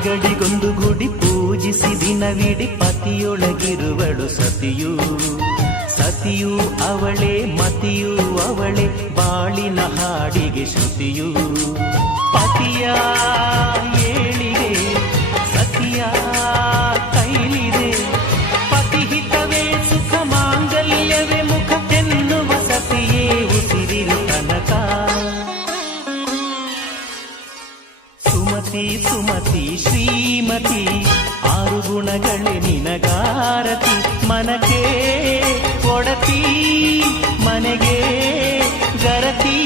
ನಾಡಿಗಳಿಗೊಂದು ಗುಡಿ ಪೂಜಿಸಿ ದಿನವಿಡಿ ಪತಿಯೊಳಗಿರುವಳು ಸತಿಯು. ಸತಿಯು ಅವಳೇ ಮತಿಯು ಅವಳೇ ಬಾಳಿನ ಹಾಡಿಗೆ ಶ್ರುತಿಯು. ಪತಿಯ ಏಳಿಗೆ ಸತಿಯ ಕೈಲಿದೆ. ಪತಿಹಿತವೇ ಸುಖ ಮಾಂಗಲ್ಯವೇ ಮುಖ ಎನ್ನುವ ಸತಿಯೇ ಉಸಿರಿನ ತನಕ. ಸುಮತಿ ಸುಮತಿ ಶ್ರೀಮತಿ ಆರು ಗುಣಗಳೇ ನಿನಗಾರತಿ. ಮನಕ್ಕೆ ಒಡತಿ ಮನೆಗೆ ಗರತಿ.